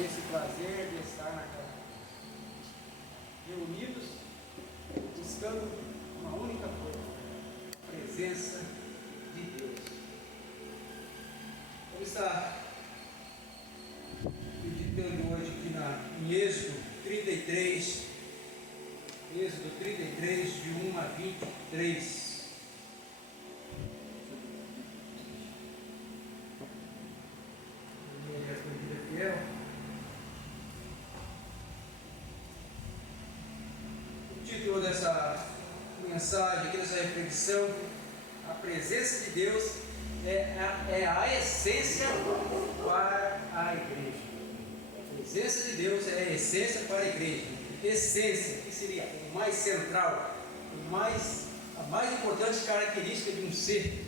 esse prazer de estar na casa, reunidos, buscando uma única coisa: a presença de Deus. Vamos estar meditando hoje aqui em Êxodo 33, de 1 a 23. O título dessa mensagem, aqui dessa reflexão: a presença de Deus é a essência para a igreja. A presença de Deus é a essência para a igreja. Essência, que seria o mais central, a mais importante característica de um ser,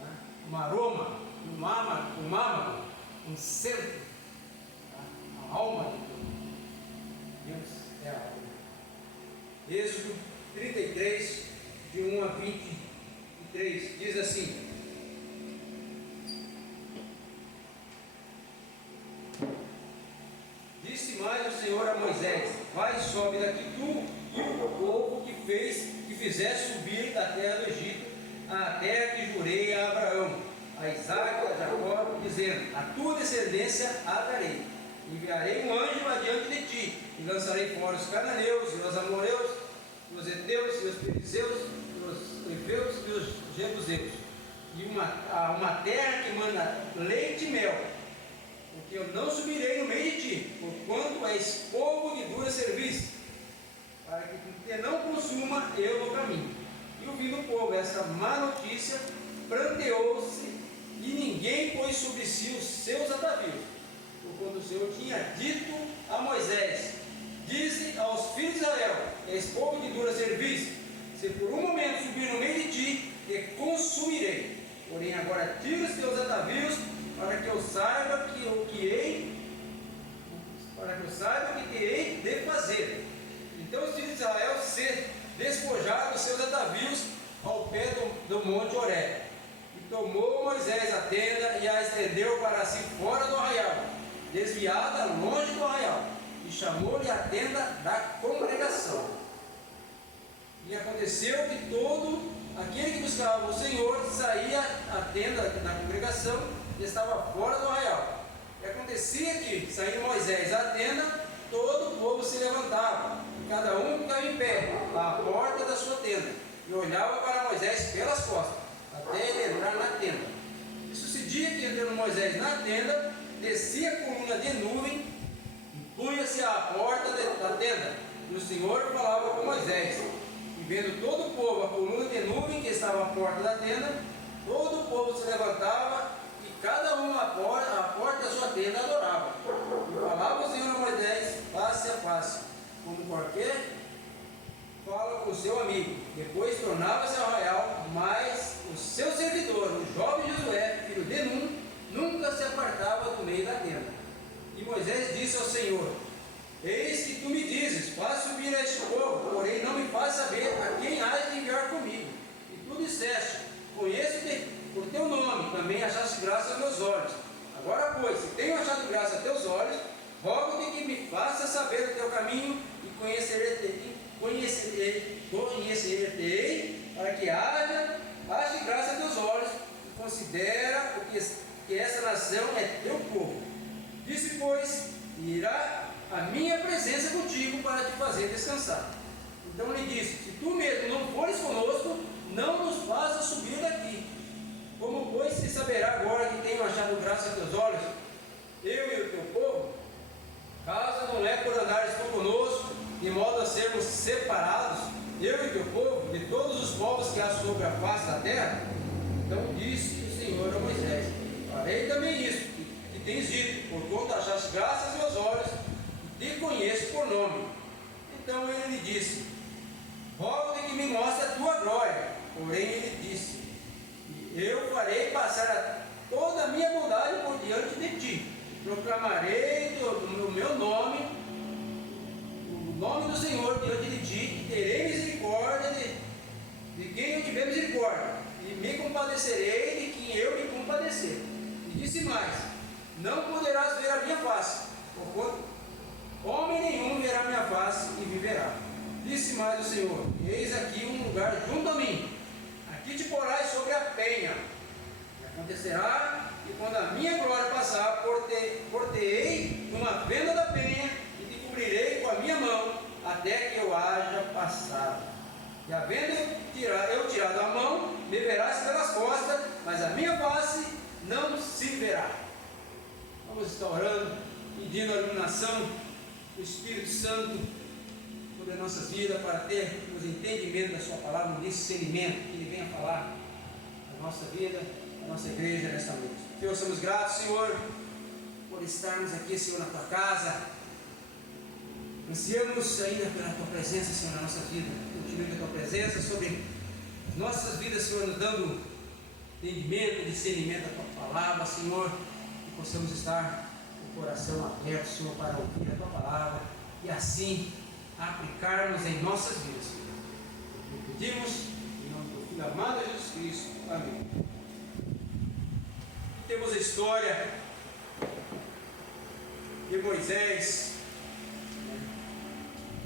né? Um aroma, um âmago, um centro, a alma de Deus. Deus é a alma. Êxodo 33, de 1 a 23, diz assim: Disse mais o Senhor a Moisés: Vai, sobe daqui tu e o povo que fizeste subir da terra do Egito, à terra que jurei a Abraão, a Isaque e a Jacó, dizendo: A tua descendência a darei. Enviarei um anjo adiante de ti, e lançarei fora os cananeus, e os amorreus, os heteus, e os perizeus, e os heveus e os jebuseus, e uma terra que manda leite e mel, porque eu não subirei no meio de ti, porquanto és povo de dura serviço, para que não consuma eu no caminho. E ouvindo o povo essa má notícia, pranteou-se, e ninguém pôs sobre si os seus atavios, porquanto o Senhor tinha dito a Moisés: Dize aos filhos de Israel: És povo de dura serviço, se por um momento subir no meio de ti, te consumirei. Porém agora tira os teus atavios, para que eu saiba o que te hei de fazer. Então os filhos de Israel se despojaram dos seus atavios ao pé do monte Horebe. E tomou Moisés a tenda e a estendeu para si fora do arraial, desviada longe do arraial, e chamou-lhe a tenda da congregação. E aconteceu que todo aquele que buscava o Senhor saía à tenda da congregação e estava fora do arraial. E acontecia que, saindo Moisés à tenda, todo o povo se levantava, e cada um ficava em pé à porta da sua tenda, e olhava para Moisés pelas costas, até ele entrar na tenda. E sucedia que, entrando Moisés na tenda, descia a coluna de nuvem e punha-se à porta da tenda, e o Senhor falava com Moisés. E vendo todo o povo a coluna de nuvem que estava à porta da tenda, todo o povo se levantava, e cada um à porta da sua tenda adorava. E falava o Senhor a Moisés face a face, como qualquer fala com o seu amigo. Depois tornava-se ao arraial, mas o seu servidor, o jovem Josué, filho de Nun, nunca se apartava do meio da tenda. E Moisés disse ao Senhor: Eis que tu me dizes: Faz subir a este povo, porém não me faz saber a quem hás de enviar comigo. E tu disseste: Conheço-te por teu nome, também achaste graça aos meus olhos. Agora, pois, se tenho achado graça a teus olhos, rogo-te que me faças saber o teu caminho, e conhecer-te-ei, para que ache graça a teus olhos, e considera que essa nação é teu povo. Disse, pois: Irá a minha presença contigo para te fazer descansar. Então ele disse: Se tu mesmo não fores conosco, não nos faças subir daqui. Como, pois, se saberá agora que tenho achado graça a teus olhos, eu e o teu povo? Caso não é por andares tu conosco, de modo a sermos separados, eu e teu povo, de todos os povos que há sobre a face da terra? Então disse o Senhor a Moisés: Farei também isso que tens dito, porquanto achaste graça aos meus olhos, e te conheço por nome. Então ele lhe disse: Rogo-te que me mostre a tua glória. Porém ele disse: Eu farei passar toda a minha bondade por diante de ti. Proclamarei o meu nome, o nome do Senhor diante de ti, e terei misericórdia de quem eu tiver misericórdia, e me compadecerei de quem eu me compadecer. E disse mais: Não poderás ver a minha face, porquanto homem nenhum verá minha face e viverá. Disse mais o Senhor: eis aqui um lugar junto a mim, aqui te porás sobre a penha. E acontecerá que quando a minha glória passar, portei numa fenda da penha e te cobrirei com a minha mão, até que eu haja passado. E havendo eu tirado a mão, me verás pelas costas, mas a minha face não se verá. Vamos estar orando, pedindo a iluminação do Espírito Santo sobre as nossas vidas, para termos entendimento da sua palavra, um discernimento que Ele venha falar a nossa vida, a nossa igreja nesta noite. Senhor, somos gratos, Senhor, por estarmos aqui, Senhor, na tua casa. Ansiamos ainda pela tua presença, Senhor, na nossa vida. Continue com a tua presença sobre as nossas vidas, Senhor, nos dando entendimento, discernimento da tua palavra, Senhor, que possamos estar com o coração aberto, Senhor, para ouvir a tua palavra e assim aplicarmos em nossas vidas, Senhor. Pedimos em nome do Filho amado Jesus Cristo. Amém. Temos a história de Moisés,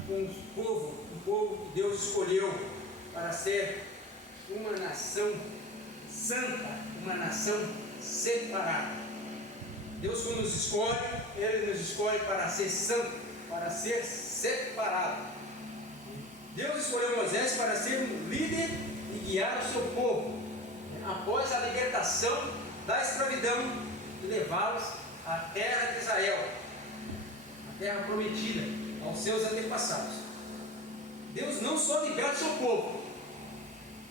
com um povo que Deus escolheu para ser uma nação santa, uma nação separada. Deus, quando nos escolhe, Ele nos escolhe para ser santo, para ser separado. Deus escolheu Moisés para ser um líder e guiar o seu povo após a libertação da escravidão e levá-los à terra de Israel, a terra prometida aos seus antepassados. Deus não só liberta o seu povo,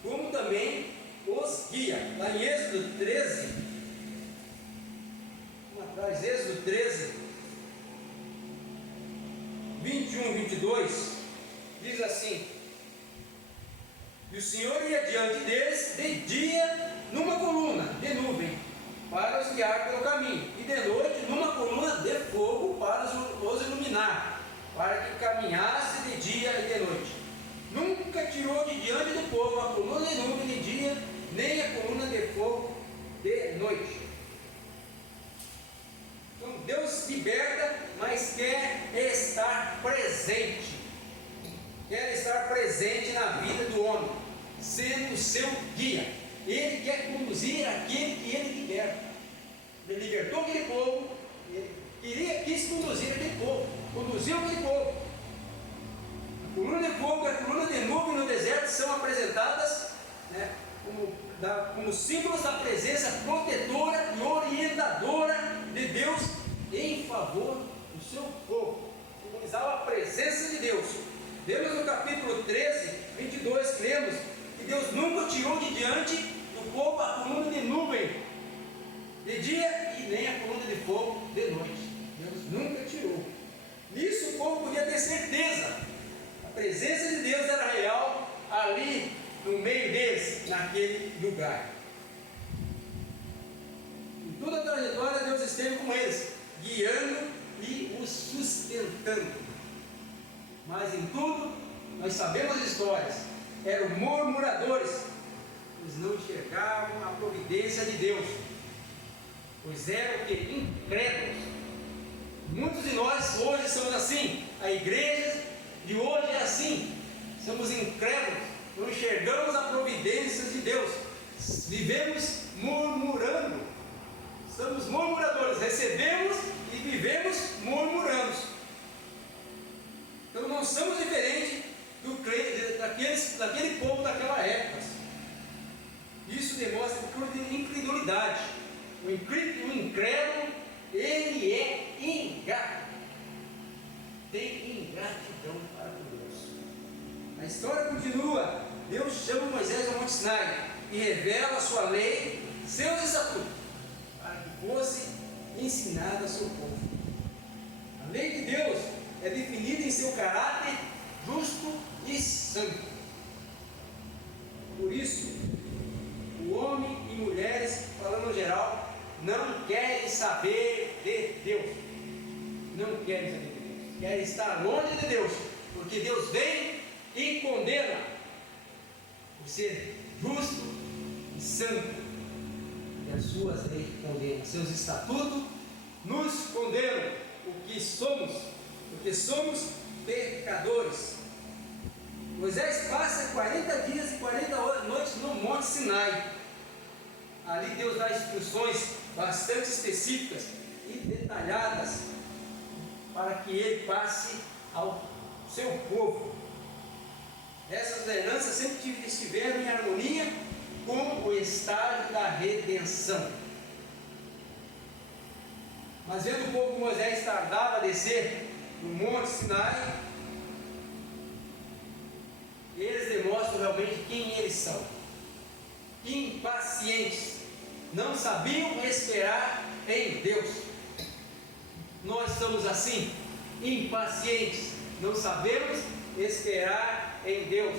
como também os guia. Lá em Êxodo 13, Êxodo 13, 21, 22, diz assim: e o Senhor ia diante deles de dia numa coluna de nuvem, para os guiar pelo caminho, e de noite numa coluna de fogo para os iluminar, para que caminhasse de dia e de noite. Nunca tirou de diante do povo a coluna de nuvem de dia, nem a coluna de fogo de noite. Então Deus liberta, mas quer estar presente. Quer estar presente na vida do homem, sendo o seu guia. Ele quer conduzir aquele que Ele liberta. Ele libertou aquele povo, Ele quis conduzir aquele povo, conduziu aquele povo. A coluna de fogo e a coluna de nuvem no deserto são apresentadas, né, como símbolos da presença protetora e orientadora de Deus em favor do seu povo. Simbolizava a presença de Deus. Vemos no capítulo 13, 22, lemos que Deus nunca tirou de diante do povo a coluna de nuvem de dia e nem a coluna de fogo de noite. Deus nunca tirou. Nisso o povo podia ter certeza. A presença de Deus era real ali no meio deles, naquele lugar. Em toda a trajetória Deus esteve com eles, guiando e os sustentando. Mas em tudo, nós sabemos as histórias, eram murmuradores, pois não enxergavam a providência de Deus, pois eram o que? Incrédulos. Muitos de nós hoje somos assim, a igreja de hoje é assim, somos incrédulos, não enxergamos a providência de Deus, vivemos murmurando, somos murmuradores, recebemos e vivemos murmurando. Então não somos diferentes daquele povo daquela época. Isso demonstra incredulidade. O incrédulo, ele é ingrato. Tem ingratidão para com Deus. A história continua. Deus chama Moisés ao Monte Sinai e revela a sua lei, seus estatutos, para que fosse ensinada ao seu povo. A lei de Deus é definida em seu caráter justo e santo. Por isso, o homem e mulheres, falando no geral, não querem saber de Deus. Não querem saber de Deus. Querem estar longe de Deus, porque Deus vem e condena por ser justo e santo. E as suas leis condenam, seus estatutos nos condenam. porque somos pecadores. Moisés passa 40 dias e 40 noites no Monte Sinai. Ali Deus dá instruções bastante específicas e detalhadas para que ele passe ao seu povo. Essas ordenanças sempre estiveram em harmonia com o estágio da redenção. Mas vendo o povo que Moisés tardava a descer do Monte Sinai, eles demonstram realmente quem eles são. Impacientes, não sabiam esperar em Deus. Nós somos assim, impacientes, não sabemos esperar em Deus.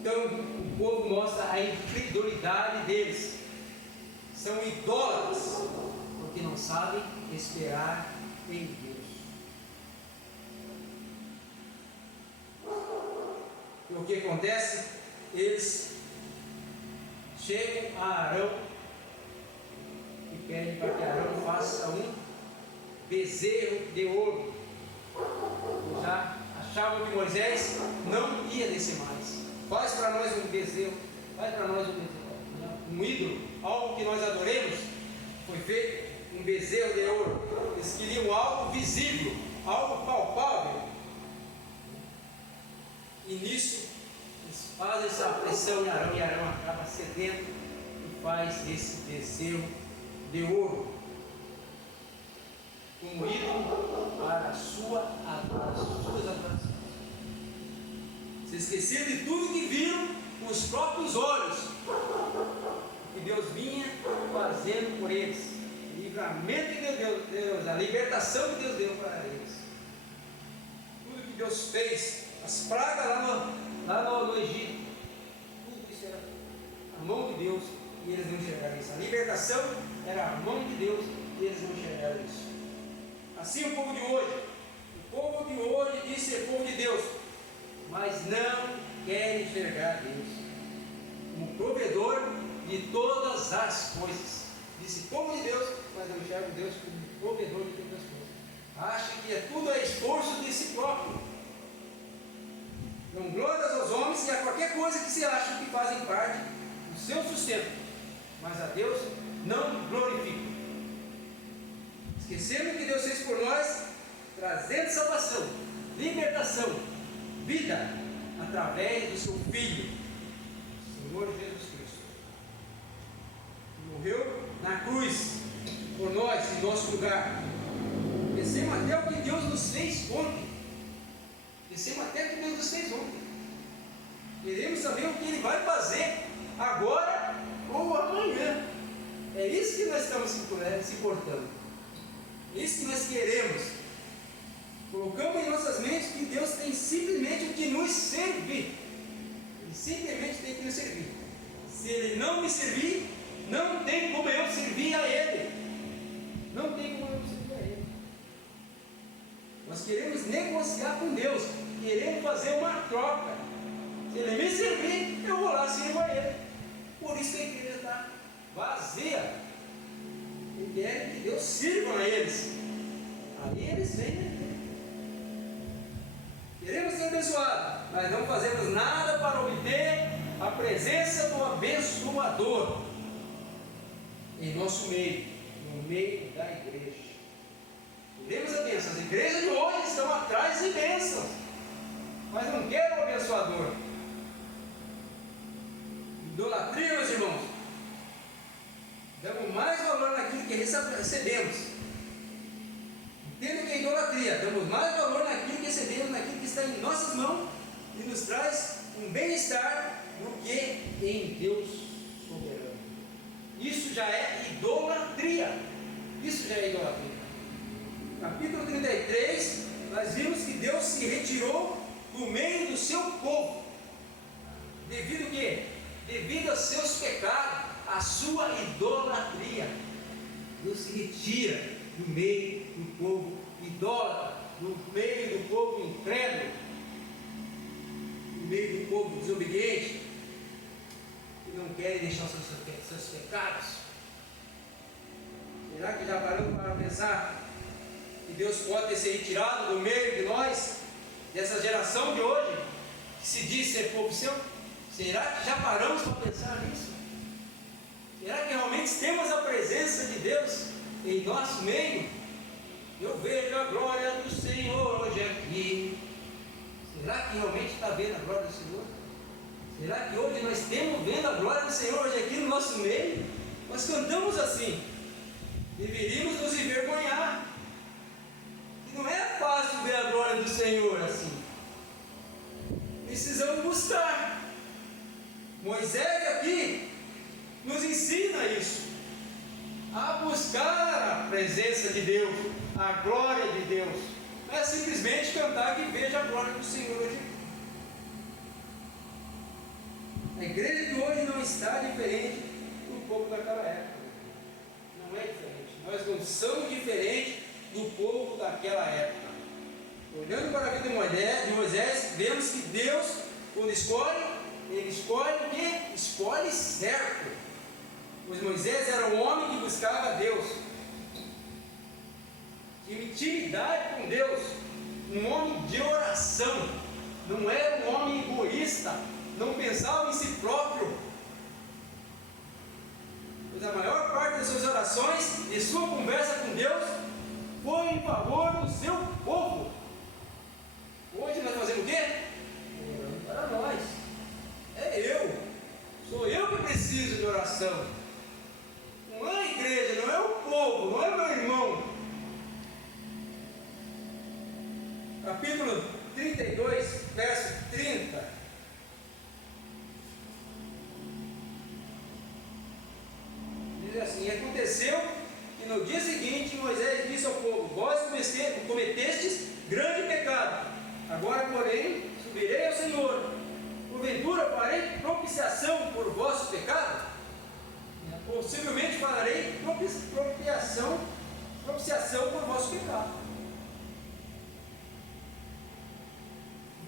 Então o povo mostra a incredulidade deles. São idólatras, porque não sabem esperar em Deus. E o que acontece? Eles chegam a Arão e pedem para que Arão faça um bezerro de ouro. Eles já achavam que Moisés não ia descer mais. Faz para nós um bezerro, faz para nós um ídolo, algo que nós adoremos. Foi feito um bezerro de ouro. Eles queriam algo visível, algo palpável. E nisso eles fazem essa pressão em Arão, e Arão acaba cedendo e faz esse bezerro de ouro como ídolo para as suas adorações. Se esqueceram de tudo que viram com os próprios olhos, que Deus vinha fazendo por eles, o livramento de Deus, a libertação que Deus deu para eles, tudo que Deus fez, as pragas lá no Egito, tudo isso era a mão de Deus e eles não enxergaram isso. A libertação era a mão de Deus e eles não enxergaram isso. Assim o povo de hoje diz ser povo de Deus, mas não quer enxergar Deus como provedor de todas as coisas. Disse povo de Deus, mas não enxerga Deus como provedor de todas as coisas. Acha que tudo é esforço de si próprio. Dão glórias aos homens e a qualquer coisa que se acha que fazem parte do seu sustento, mas a Deus não glorifica. Esquecendo que Deus fez por nós, trazendo salvação, libertação, vida, através do seu Filho, Senhor Jesus Cristo, que morreu na cruz por nós, em nosso lugar. Esquecemos até o que Deus nos fez ontem. Esquecemos até o que Deus nos fez ontem. Queremos saber o que Ele vai fazer agora ou amanhã. É isso que nós estamos se importando. É isso que nós queremos. Colocamos em nossas mentes que Deus tem simplesmente o que nos servir. Ele simplesmente tem que nos servir. Se Ele não me servir, não tem como eu servir a Ele. Não tem como eu servir a Ele. Nós queremos negociar com Deus. Queremos fazer uma troca. Se Ele me servir, eu vou lá e sirvo a Ele. Por isso que a igreja está vazia. Eles querem que Deus sirva a eles. Aí eles vêm, né? Queremos ser abençoados, mas não fazemos nada para obter a presença do abençoador em nosso meio, no meio da igreja. Queremos a bênção. As igrejas de hoje estão atrás de bênçãos, mas não querem o abençoador. Idolatria, meus irmãos. Damos mais valor naquilo que recebemos. Entendo que é idolatria. Damos mais valor naquilo que recebemos, naquilo que está em nossas mãos e nos traz um bem-estar do que em Deus soberano. Isso já é idolatria. Isso já é idolatria. Capítulo 33, nós vimos que Deus se retirou do meio do seu povo. Devido a quê? Devido aos seus pecados, a sua idolatria. Deus se retira do meio do povo idólatra, do meio do povo incrédulo, do meio do povo desobediente. que não querem deixar os seus pecados? Será que já paramos para pensar que Deus pode ter se retirado do meio de nós, dessa geração de hoje, que se diz ser povo seu? Será que já paramos para pensar nisso? Será que realmente temos a presença de Deus em nosso meio? Eu vejo a glória do Senhor hoje aqui. Será que realmente está vendo a glória do Senhor? Será que hoje nós estamos vendo a glória do Senhor hoje aqui no nosso meio? Nós cantamos assim. Deveríamos nos envergonhar. E não é fácil ver a glória do Senhor assim. Precisamos buscar. Moisés aqui nos ensina isso, a buscar a presença de Deus, a glória de Deus. Não é simplesmente cantar que veja a glória do Senhor hoje. A igreja de hoje não está diferente do povo daquela época. Não é diferente. Nós não somos diferentes do povo daquela época. Olhando para a vida de Moisés, vemos que Deus, quando escolhe, ele escolhe o quê? Escolhe certo. Pois Moisés era um homem que buscava a Deus, tinha intimidade com Deus, um homem de oração, não era um homem egoísta, não pensava em si próprio. Pois a maior parte das suas orações e sua conversa com Deus foi em favor do seu povo. Hoje nós fazemos o quê? Orando para nós. Sou eu que preciso de oração. Não é a igreja, não é o povo, não é meu irmão. Capítulo 32, verso 30. Diz assim: aconteceu que no dia seguinte Moisés disse ao povo: vós cometestes grande pecado. Agora, porém, subirei ao Senhor. Porventura farei propiciação por vosso pecado? Possivelmente farei propiciação por vosso pecado.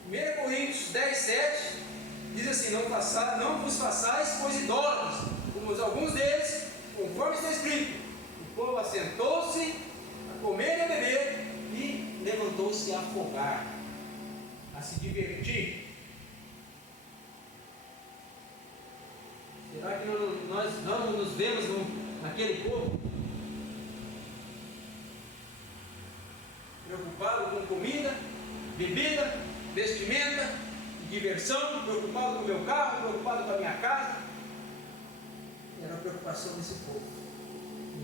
1 Coríntios 10, 7 diz assim: não vos façais, pois idólatras, como alguns deles, conforme está escrito. O povo assentou-se a comer e a beber, e levantou-se a afogar, a se divertir. Será que nós não nos vemos naquele povo? Preocupado com comida, bebida, vestimenta, diversão, preocupado com o meu carro, preocupado com a minha casa. Era a preocupação desse povo.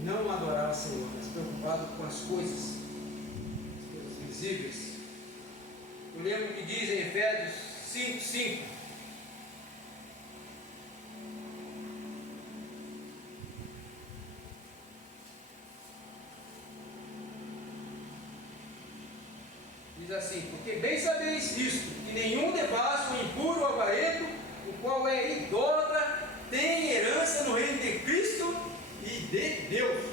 Não adorar o Senhor, mas preocupado com as coisas visíveis. Eu lembro que diz em Efésios 5:5. Diz assim: porque bem sabeis isto, que nenhum devasso, impuro ou avarento, o qual é idólatra, tem herança no reino de Cristo e de Deus.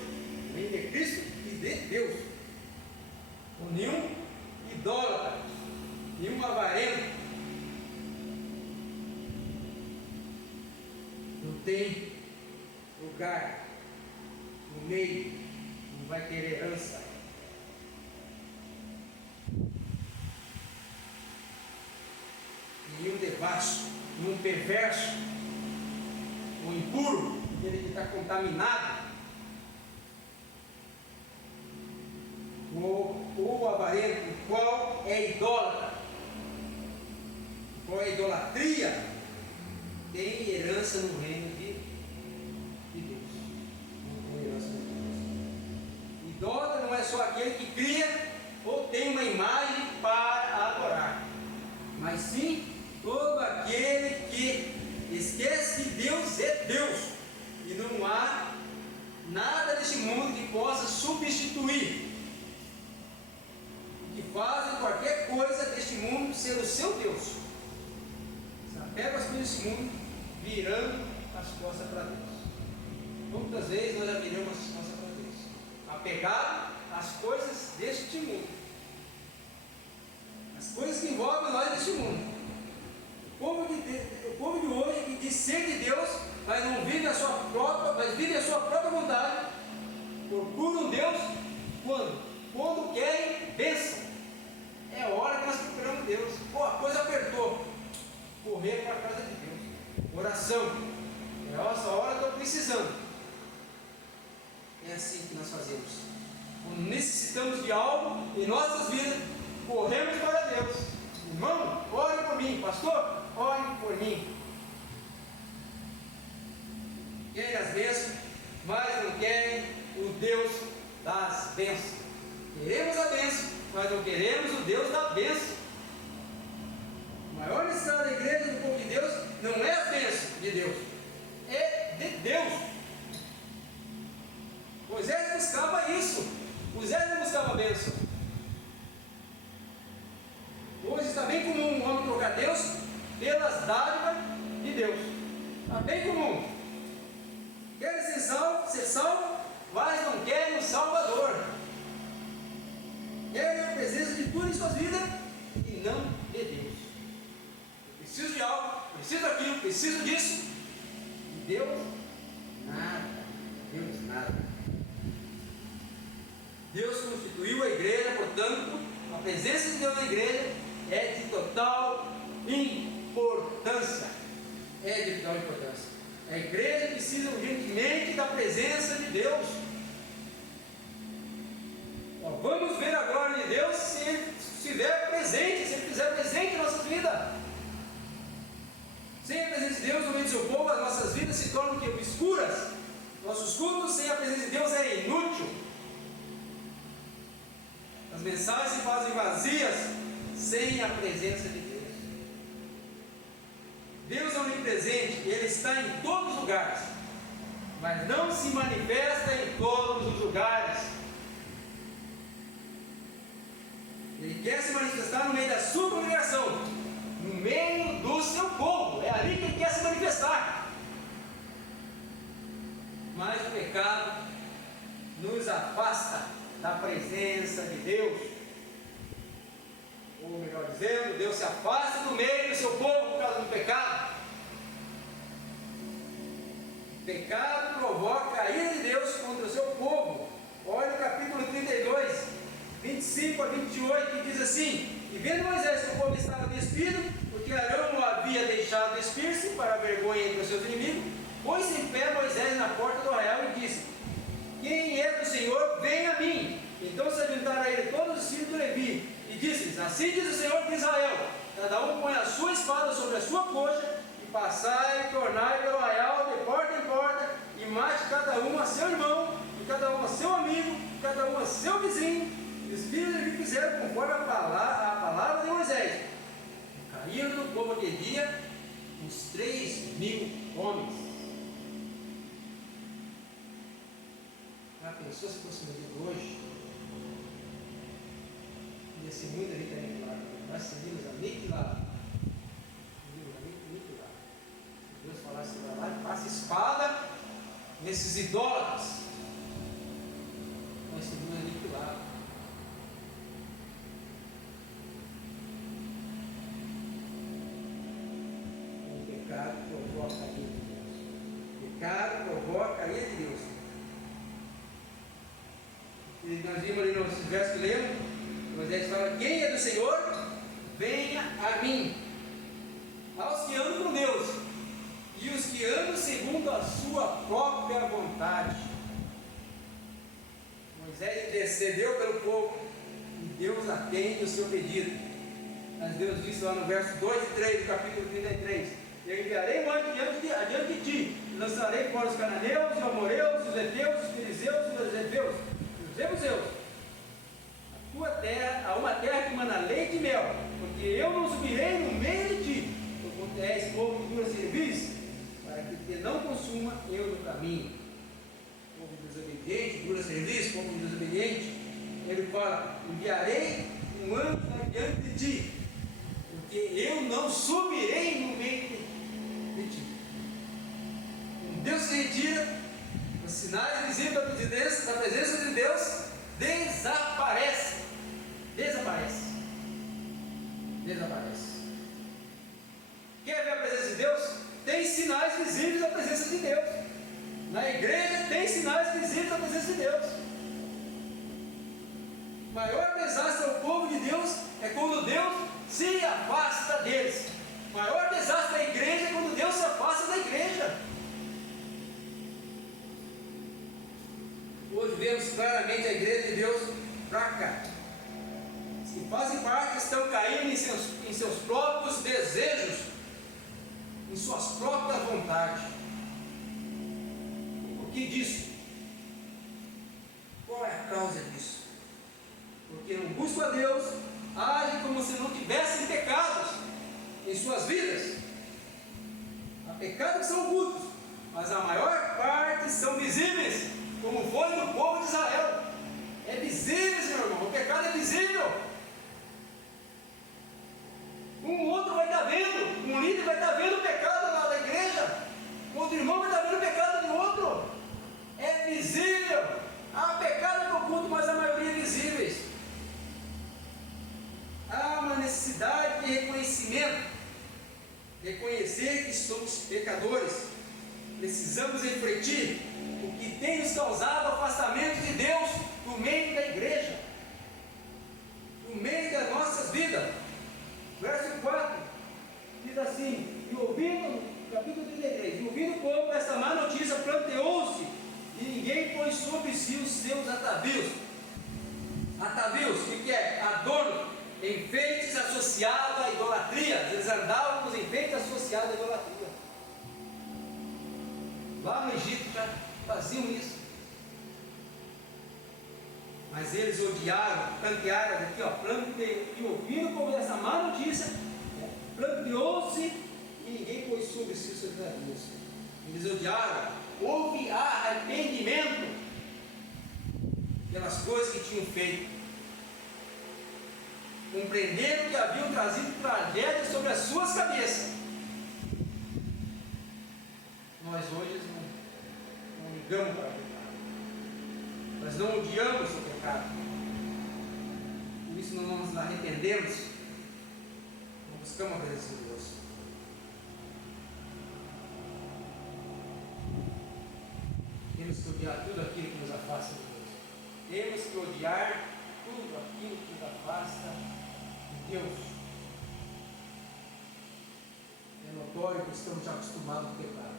No reino de Cristo e de Deus. Ou nenhum idólatra, nenhum avarento não tem lugar no meio, não vai ter herança. Nenhum devasso, nenhum perverso, um impuro, aquele que está contaminado, ou avarento, qual é idólatra, qual é idolatria, tem herança no reino de Deus. Não tem herança no Deus. Idólatra não é só aquele que cria ou tem uma imagem para adorar, mas sim todo aquele que esquece que Deus é Deus e não há nada deste mundo que possa substituir, que fazem qualquer coisa deste mundo ser o seu Deus. Se apega às coisas deste mundo, virando as costas para Deus. Quantas vezes nós já viramos as costas para Deus, apegado às coisas deste mundo, as coisas que envolvem nós deste mundo. O povo de hoje, que diz ser de Deus, quando? Quando querem bênção. É hora que nós procuramos Deus. Pô, a coisa apertou. Correr para a casa de Deus. Oração. É essa hora que eu estou precisando. É assim que nós fazemos. Quando necessitamos de algo em nossas vidas, corremos para Deus. Irmão, ore por mim. Pastor, ore por mim. Querem as bênçãos, mas não querem o Deus das bênçãos. Queremos a bênção, mas não queremos o Deus da bênção. A maior necessidade da igreja, do povo de Deus, não é a bênção de Deus, é de Deus. Moisés buscava isso. Moisés não buscava a bênção. Hoje está bem comum um homem trocar Deus pelas dádivas de Deus. Está bem comum. Querem ser salvo, mas não querem o Salvador. Querem a presença de tudo em suas vidas e não de Deus. Eu preciso de algo, preciso daquilo, preciso disso. E Deus, nada. Deus, nada. Deus constituiu a igreja, portanto, a presença de Deus na igreja é de total importância. É de total importância. A igreja precisa urgentemente da presença de Deus. Vamos ver a glória de Deus se Ele estiver presente, se Ele estiver presente em nossas vidas. Sem a presença de Deus no meio do seu povo, as nossas vidas se tornam obscuras. Nossos cultos sem a presença de Deus é inútil. As mensagens se fazem vazias sem a presença de Deus. Deus é onipresente, Ele está em todos os lugares, mas não se manifesta em todos os lugares. Ele quer se manifestar no meio da sua congregação, no meio do seu povo. É ali que Ele quer se manifestar. Mas o pecado nos afasta da presença de Deus. Ou melhor dizendo, Deus se afasta do meio do seu povo por causa do pecado. O pecado provoca a ira de Deus contra o seu povo. Olha o capítulo 32, 25 a 28, que diz assim: E vendo Moisés que o povo estava despido, porque Arão o havia deixado despir-se para a vergonha entre os seus inimigos, pôs-se em pé Moisés na porta do arraial e disse: Quem é do Senhor, vem a mim. Então se juntaram a ele todos os filhos do Levi, e disse-lhes: Assim diz o Senhor de Israel: Cada um põe a sua espada sobre a sua coxa, e passai e tornai pelo arraial de porta em porta, e mate cada um a seu irmão, e cada um a seu amigo, e cada um a seu vizinho. E os filhos de Levi fizeram conforme a palavra de Moisés. E caíram do povo aquele dia uns 3.000 homens. Já pensou se fosse no dia de hoje? Ia ser muita gente aniquilada. Nós seríamos aniquilados. Se Deus falasse, vai lá e passa espada nesses idólatras, nós seríamos aniquilados. O pecado provoca a ira de Deus. O pecado provoca a ira de Deus. E nós vimos ali no verso que lemos, Moisés fala: Quem é do Senhor, venha a mim. Aos que andam com Deus, e os que andam segundo a sua própria vontade. Moisés intercedeu pelo povo, e Deus atende o seu pedido. Mas Deus disse lá no verso 2 e 3 do capítulo 33: Eu enviarei um anjo adiante de ti, e lançarei fora os cananeus, os amoreus, os heteus, os filisteus, os jebuseus, a tua terra, a uma terra que manda leite e mel, porque eu não subirei no meio de ti, porque és povo de dura cerviz, para que te não consuma eu no caminho. Povo desobediente, dura cerviz, povo desobediente. Ele fala: enviarei um anjo adiante de ti, porque eu não subirei no meio de ti. Quando Deus se retira, os sinais visíveis da presença de Deus desaparece. Quer ver a presença de Deus? Tem sinais visíveis da presença de Deus. Na igreja tem sinais visíveis da presença de Deus. maior desastre ao povo de Deus é quando Deus se afasta deles. O maior desastre da igreja é quando Deus se afasta da igreja. Hoje vemos claramente a igreja de Deus fraca. Os que fazem parte estão caindo em seus próprios desejos, em suas próprias vontades. O que disso? Qual é a causa disso? Porque não buscam a Deus, agem como se não tivessem pecados em suas vidas. Há pecados que são ocultos, mas a maior parte são visíveis, como foi no povo de Israel. É visível, meu irmão, o pecado é visível. Um outro vai estar vendo, um líder vai estar vendo o pecado lá da igreja, outro irmão vai estar vendo o pecado do outro. É visível. Há pecado oculto, mas a maioria é visíveis. Há uma necessidade de reconhecimento, reconhecer que somos pecadores. Precisamos refletir o que tem nos causado afastamento de Deus no meio da igreja, no meio das nossas vidas. Verso 4 diz assim: e ouvindo, capítulo 33, e ouvindo o povo esta má notícia, planteou-se, e ninguém pôs sobre si os seus atavios. Atavios, o que é? Adorno, enfeites associados à idolatria. Eles andavam com os enfeites associados à idolatria. Lá no Egito já faziam isso. Mas eles odiaram, plantearam aqui, e ouvindo como essa má notícia, planteou-se e ninguém pôs sobre si os seus atavios. Eles odiaram, houve arrependimento pelas coisas que tinham feito. Compreenderam que haviam trazido tragédia sobre as suas cabeças. Nós hoje não ligamos para o pecado. Nós não odiamos o pecado. Por isso não nos arrependemos. Não buscamos a presença de Deus. Temos que odiar tudo aquilo que nos afasta de Deus. Temos que odiar tudo aquilo que nos afasta de Deus. É notório que estamos acostumados com o pecado.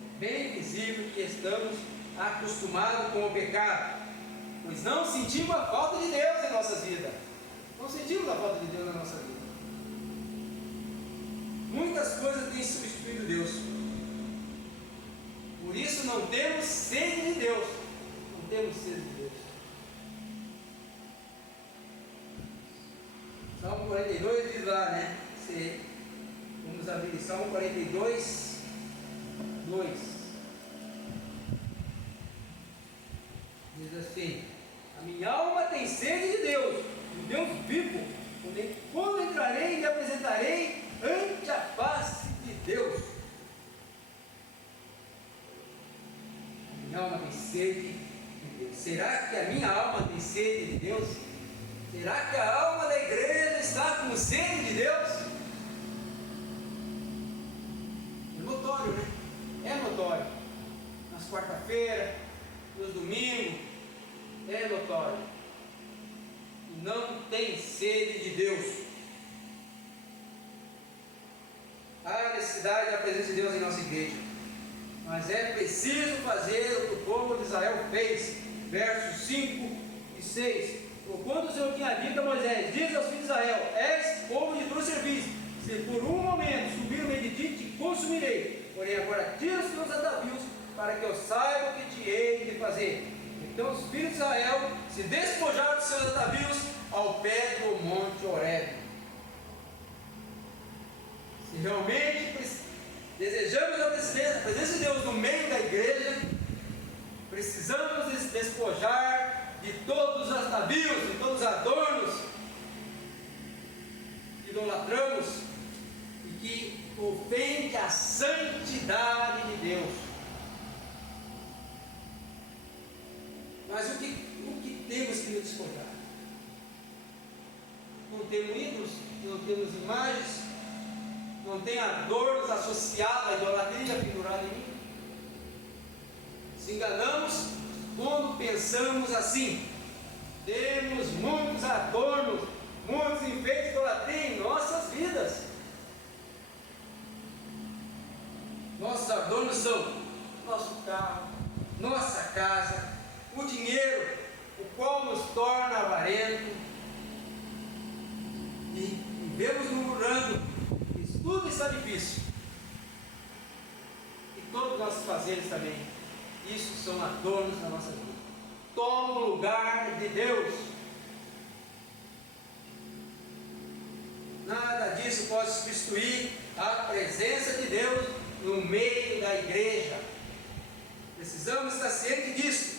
É bem visível que estamos acostumados com o pecado, pois não sentimos a falta de Deus em nossas vidas. Não sentimos a falta de Deus na nossa vida. Muitas coisas têm substituído Deus. Por isso não temos sede de Deus. Não temos sede de Deus. Salmo 42 diz lá, né? Vamos abrir Salmo 42, 2. Diz assim: a minha alma tem sede de Deus, de Deus vivo. Quando entrarei e me apresentarei ante a face de Deus. A minha alma tem sede de Deus. Será que a minha alma tem sede de Deus? Será que a alma da igreja está com sede de Deus? É notório, né? É notório. Nas quarta-feiras, nos domingos, é notório. Não tem sede de Deus. Há necessidade da presença de Deus em nossa igreja. Mas é preciso fazer o que o povo de Israel fez. Versos 5 e 6. Quando o Senhor tinha dito a Moisés: diz aos filhos de Israel: és povo de tua serviço. Se por um momento subir no meio de ti, te consumirei. Porém agora tira os teus atavios, para que eu saiba o que te hei de fazer. Então os filhos de Israel se despojaram dos seus atavios ao pé do monte Horebe. Se realmente desejamos a presença de Deus no meio da igreja, precisamos nos despojar de todos os atavios, de todos os adornos que idolatramos e que ofende a santidade de Deus. Mas o que temos que nos despojar? Não temos ídolos, não temos imagens, não tem adornos associados à idolatria pendurada em mim. Se enganamos quando pensamos assim: temos muitos adornos, muitos enfeites de idolatria em nossas vidas. Nossos adornos são nosso carro, nossa casa, o dinheiro, o qual nos torna avarento, e vivemos murmurando que tudo está difícil, e todos os nossos fazeres também, isso são adornos da nossa vida, tomam o lugar de Deus. Nada disso pode substituir a presença de Deus no meio da igreja. Precisamos estar cientes disso,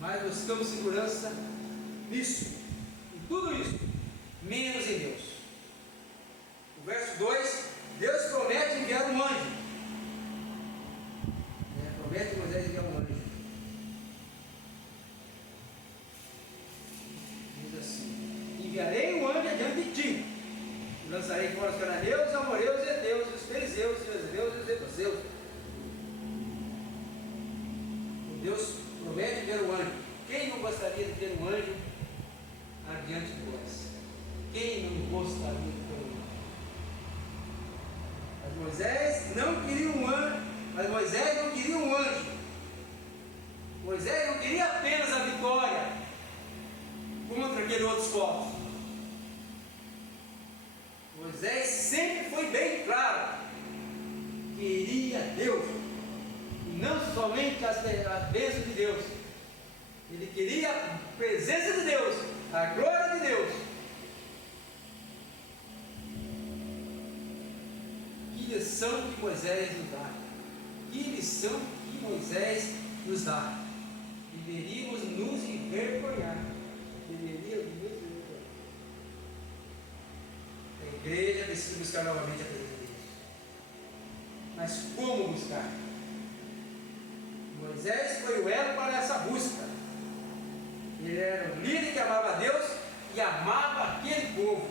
mas buscamos segurança nisso, em tudo isso, menos em Deus. O verso 2, Deus promete enviar um anjo. Promete Moisés enviar um anjo. Diz assim: enviarei um anjo adiante de ti, lançarei fora os cananeus, os amoreus, os heteus, os fariseus, os hezeus e os jebuseus. Deus promete ver o anjo. Quem não gostaria de ter um anjo adiante de nós? Quem não gostaria de ter um anjo? Mas Moisés não queria um anjo. Moisés não queria apenas a vitória contra aqueles outros povos. Moisés sempre foi bem claro: queria Deus, e não somente as bênçãos de Deus, ele queria a presença de Deus, a glória de Deus. Que lição que Moisés nos dá! Que lição que Moisés nos dá! Deveríamos nos envergonhar. A igreja precisa buscar novamente a presença de Deus. Mas como buscar? Moisés foi o elo para essa busca. Ele era um líder que amava a Deus e amava aquele povo.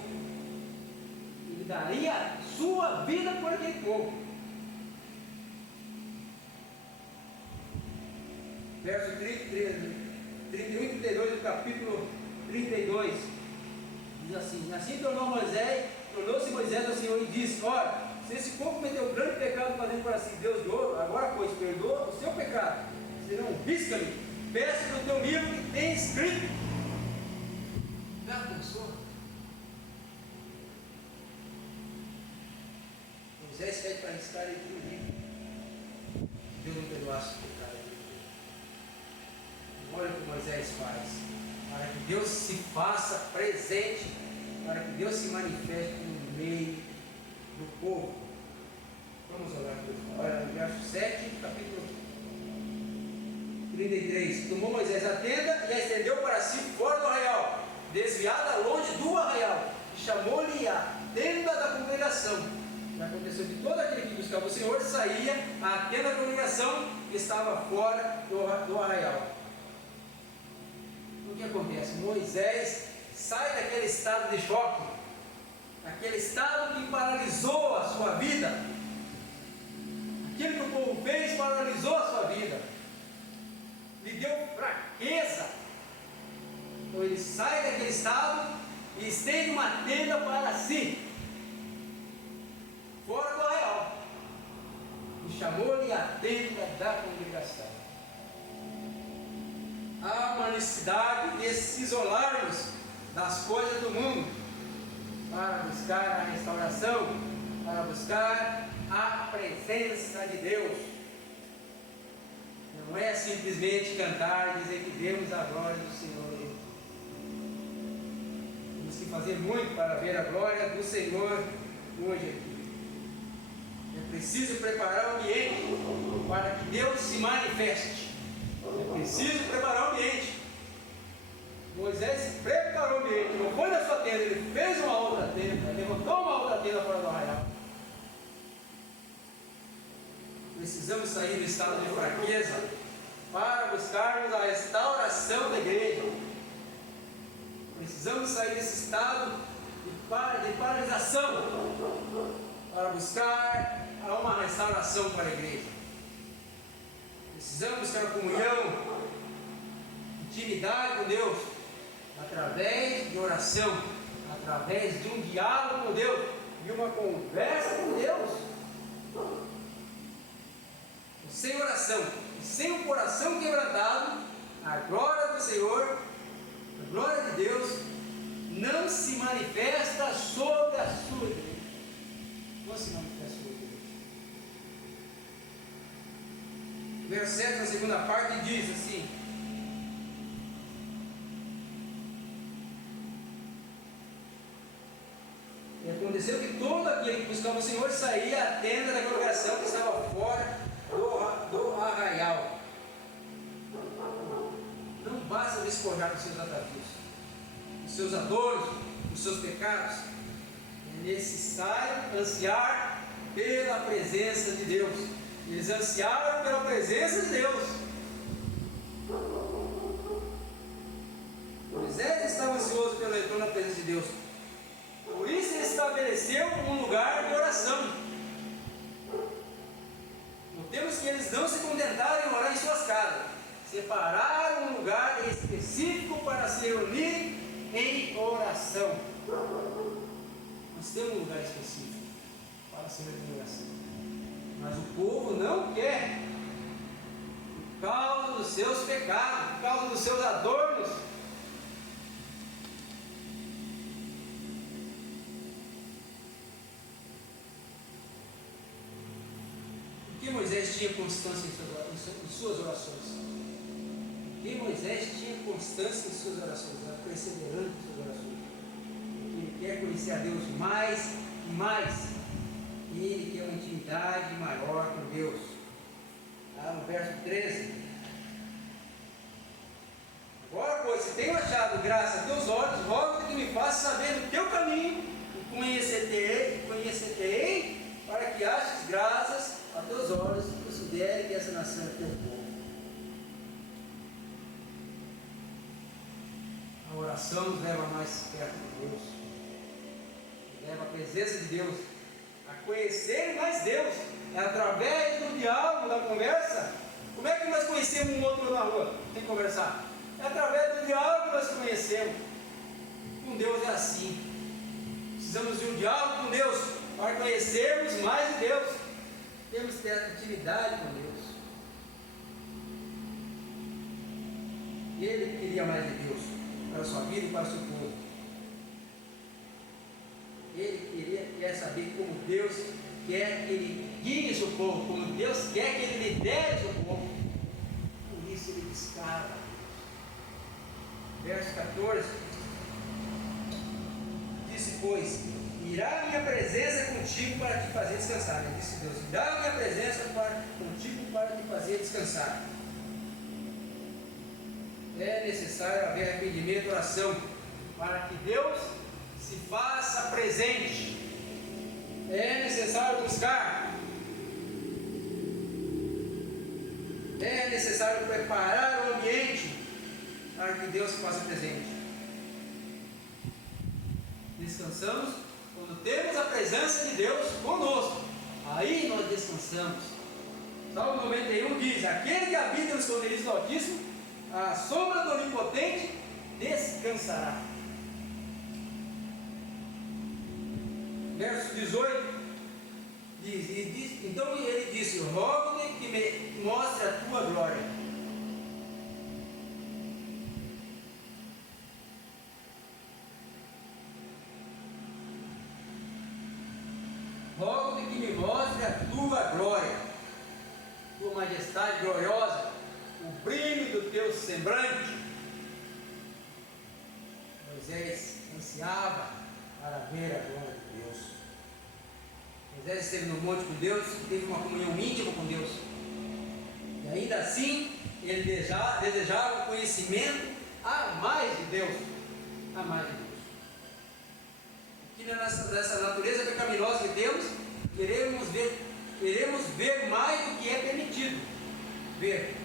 Ele daria sua vida por aquele povo. Verso 31 e 32 do capítulo 32 diz assim: assim tornou-se Moisés ao Senhor e disse: ora, se esse povo cometeu um grande pecado fazendo para si Deus de ouro, agora pois perdoa o seu pecado, senão risca-lhe, peça no teu livro que tem escrito. Já pensou? Moisés pede para riscar ele do livro. Deus não perdoasse o pecado dele. Olha o que Moisés faz, para que Deus se faça presente, para que Deus se manifeste no meio do povo. Vamos orar por isso. Olha, no verso 7, capítulo 33. Tomou Moisés a tenda e a estendeu para si fora do arraial, desviada longe do arraial, e chamou-lhe a tenda da congregação. E aconteceu que todo aquele que buscava o Senhor saía, a tenda da congregação estava fora do arraial. O que acontece? Moisés sai daquele estado de choque, aquele estado que paralisou a sua vida. Aquilo que o povo fez paralisou a sua vida, lhe deu fraqueza. Então ele sai daquele estado e estende uma tenda para si, fora do arraial, e chamou-lhe a tenda da congregação. Há uma necessidade de se isolarmos das coisas do mundo para buscar a restauração, para buscar a presença de Deus. Não é simplesmente cantar e dizer que vemos a glória do Senhor. Temos que fazer muito para ver a glória do Senhor hoje aqui. É preciso preparar o ambiente para que Deus se manifeste. É preciso preparar o ambiente. Moisés preparou o ambiente, não foi na sua tenda, ele fez uma outra tenda, levantou uma outra tenda fora do arraial. Precisamos sair do estado de fraqueza para buscarmos a restauração da igreja. Precisamos sair desse estado de paralisação para buscar uma restauração para a igreja. Precisamos buscar a comunhão, intimidade com Deus através de oração, através de um diálogo com Deus, de uma conversa com Deus. Sem oração, sem um coração quebrantado, a glória do Senhor, a glória de Deus, não se manifesta sobre a sua igreja. Não se manifesta sobre a igreja. Verso 7, na segunda parte, diz assim: e aconteceu que todo aquele que buscava o Senhor saía à tenda da congregação que estava fora do arraial. Não basta despojar dos seus atavios, dos seus adornos, dos seus pecados. É necessário ansiar pela presença de Deus. Eles ansiaram pela presença de Deus. Moisés estava ansioso pelo retorno à presença de Deus. Por isso ele estabeleceu um lugar de oração. Notemos que eles não se contentaram em orar em suas casas. Separaram um lugar específico para se reunir em oração. Nós temos um lugar específico para se reunir em oração. Mas o povo não quer, por causa dos seus pecados, por causa dos seus adornos. Por que Moisés tinha constância em suas orações? Porque Moisés tinha constância em suas orações, era perseverante em suas orações. Porque ele quer conhecer a Deus mais e mais. E ele quer uma intimidade maior com Deus. No verso 13: agora, pois, se tenho achado graça a teus olhos, rogo que me faças saber o teu caminho, e conhecer-te-ei, para que aches graças a teus olhos, e considere que essa nação é teu povo. A oração nos leva mais perto de Deus, nos leva à presença de Deus, a conhecer mais Deus. É através do diálogo, da conversa. Como é que nós conhecemos um outro na rua? Tem que conversar. É através do diálogo que nós conhecemos. Com Deus é assim. Precisamos de um diálogo com Deus para conhecermos mais de Deus. Temos que ter intimidade com Deus. Ele queria mais de Deus para a sua vida e para o seu povo. Ele quer saber como Deus quer que ele guie o seu povo, como Deus quer que ele lidere o seu povo. Por isso ele buscava Deus. Verso 14: disse, pois, irá a minha presença contigo para te fazer descansar. Ele disse Deus: irá a minha presença contigo para te fazer descansar. É necessário haver arrependimento e oração para que Deus se faça presente. É necessário buscar. É necessário preparar o ambiente para que Deus se faça presente. Descansamos quando temos a presença de Deus conosco. Aí nós descansamos. Salmo 91 diz: aquele que habita no esconderijo do Altíssimo, a sombra do Onipotente descansará. Verso 18 diz: então ele disse: rogo-te que me mostre a tua glória. Rogo-te que me mostre a tua glória, tua majestade gloriosa, o brilho do teu semblante. Moisés ansiava para ver a glória de Deus. Moisés esteve no monte com Deus, teve uma comunhão íntima com Deus, e ainda assim ele desejava o conhecimento a mais de Deus, a mais de Deus. Aqui nessa natureza pecaminosa que temos, queremos ver mais do que é permitido ver.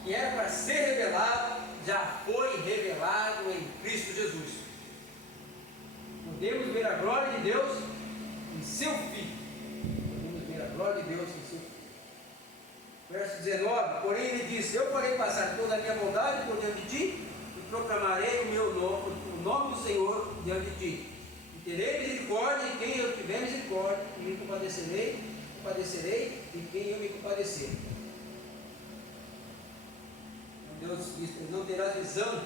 O que era para ser revelado, já foi revelado em Cristo Jesus. Podemos ver a glória de Deus em seu Filho. Podemos ver a glória de Deus em seu Filho. Verso 19, porém ele disse: eu farei passar toda a minha bondade por diante de ti e proclamarei o nome do Senhor diante de ti. E terei misericórdia em quem eu tiver misericórdia, e me compadecerei em quem eu me compadecer. Deus diz: não terás visão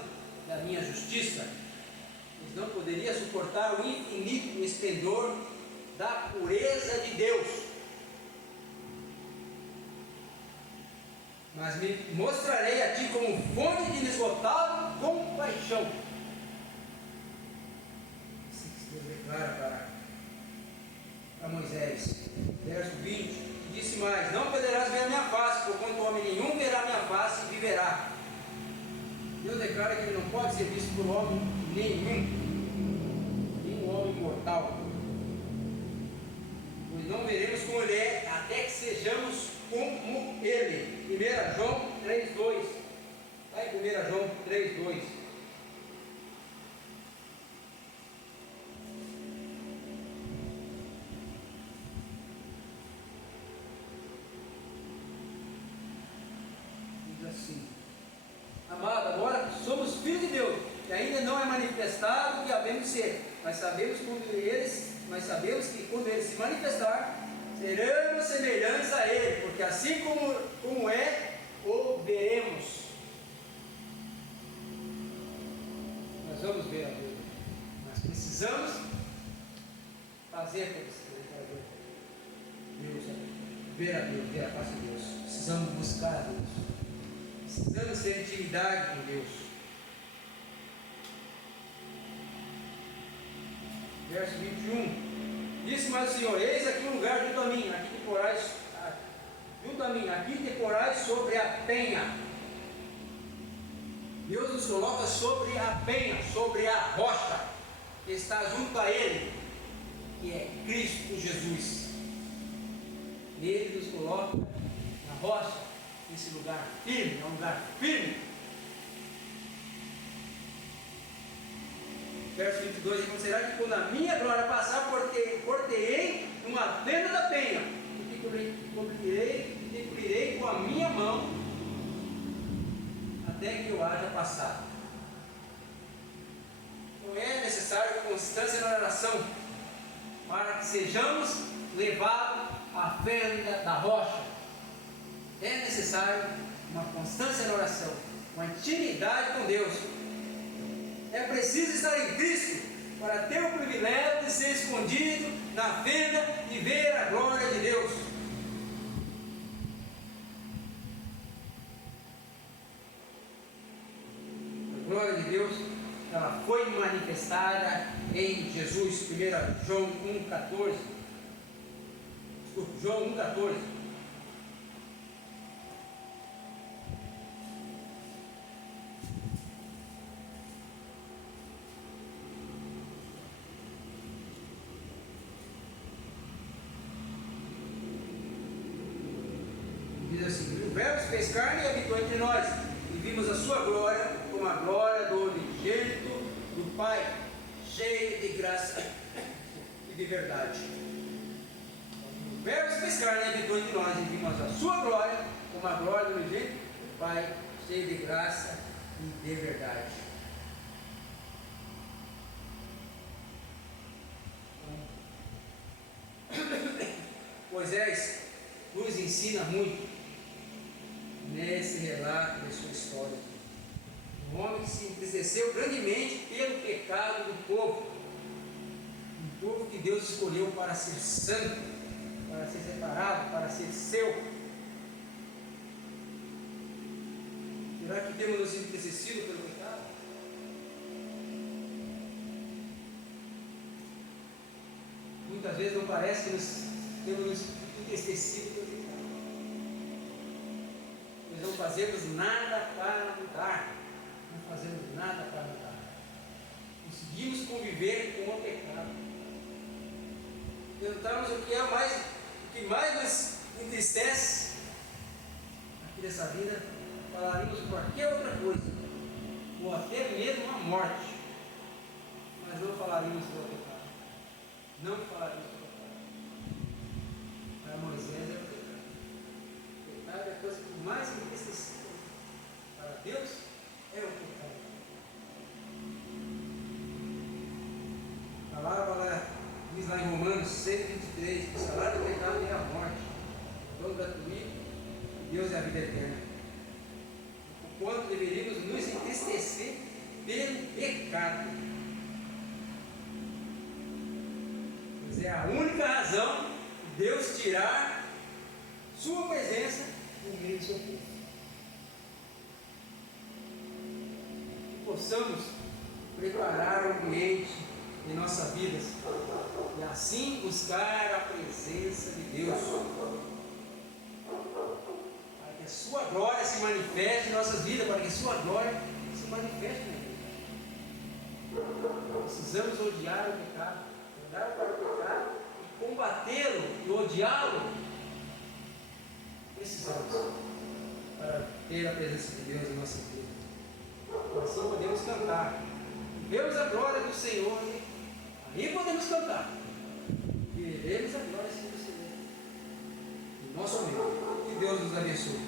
da minha justiça, pois não poderia suportar o infinito esplendor da pureza de Deus. Mas me mostrarei a ti como fonte de inesgotável compaixão. Assim que Deus declara para Moisés. Verso 20, disse mais: não poderás ver a minha face, porquanto homem nenhum verá a minha face e viverá. Deus declara que ele não pode ser visto por homem nenhum homem mortal, pois não veremos como ele é, até que sejamos como ele. 1 João 3,2. Está em 1 João 3,2. Diz assim: amado, agora somos filhos de Deus, e ainda não é manifestado o que havemos de ser, mas sabemos que quando ele se manifestar, seremos semelhantes a ele, porque assim como é, o veremos. Nós vamos ver a Deus, mas precisamos fazer Deus, ver a Deus, ver a face de Deus. Precisamos buscar a Deus. Precisamos ter intimidade com Deus. Verso 21. Disse mais o Senhor: eis aqui um lugar junto a mim, aqui te porás sobre a penha. Deus nos coloca sobre a penha, sobre a rocha que está junto a Ele, que é Cristo Jesus. Ele nos coloca na rocha, nesse lugar firme, é um lugar firme. Verso 22, acontecerá que quando a minha glória passar, cortei uma fenda da penha, e te cobrirei com a minha mão, até que eu haja passado. Então é necessário constância na oração, para que sejamos levados à fenda da rocha. É necessário uma constância na oração, uma intimidade com Deus. É preciso estar em Cristo para ter o privilégio de ser escondido na fenda e ver a glória de Deus. A glória de Deus, ela foi manifestada em Jesus. 1 João 1,14. João 1,14. Diz assim: o Verbo se fez carne e habitou entre nós, e vimos a sua glória, como a glória do unigênito do Pai, cheio de graça e de verdade. O Verbo se fez carne e habitou entre nós, e vimos a sua glória, como a glória do unigênito do Pai, cheio de graça e de verdade. Moisés nos ensina muito nesse relato da sua história. Um homem que se entristeceu grandemente pelo pecado do povo, um povo que Deus escolheu para ser santo, para ser separado, para ser seu. Será que temos nos entristecido pelo pecado? Muitas vezes não parece que temos nos entristecido pelo pecado. Nós não fazemos nada para mudar. Não fazemos nada para mudar. Conseguimos conviver com o pecado. Tentamos o que mais nos entristece aqui dessa vida, falaríamos qualquer outra coisa, ou até mesmo a morte, mas não falaríamos sobre o pecado. Não falaríamos sobre o pecado. Para Moisés é o pecado. O pecado é coisa que mais entristeceu para Deus era o pecado. A palavra lá, diz lá em Romanos 6,23, que o salário do pecado é a morte, o dom gratuito, Deus é a vida eterna. O quanto deveríamos nos entristecer pelo pecado. Mas é a única razão de Deus tirar sua presença no meio do seu povo. Que possamos preparar o ambiente em nossa vida e assim buscar a presença de Deus, para que a sua glória se manifeste em nossas vidas, para que a sua glória se manifeste na vida. Precisamos odiar o pecado, olhar para o pecado e combatê-lo e odiá-lo. Precisamos para ter a presença de Deus em nossa vida. Assim podemos cantar, vemos a glória do Senhor, aí podemos cantar, veremos a glória do Senhor em nosso meio. Que Deus nos abençoe.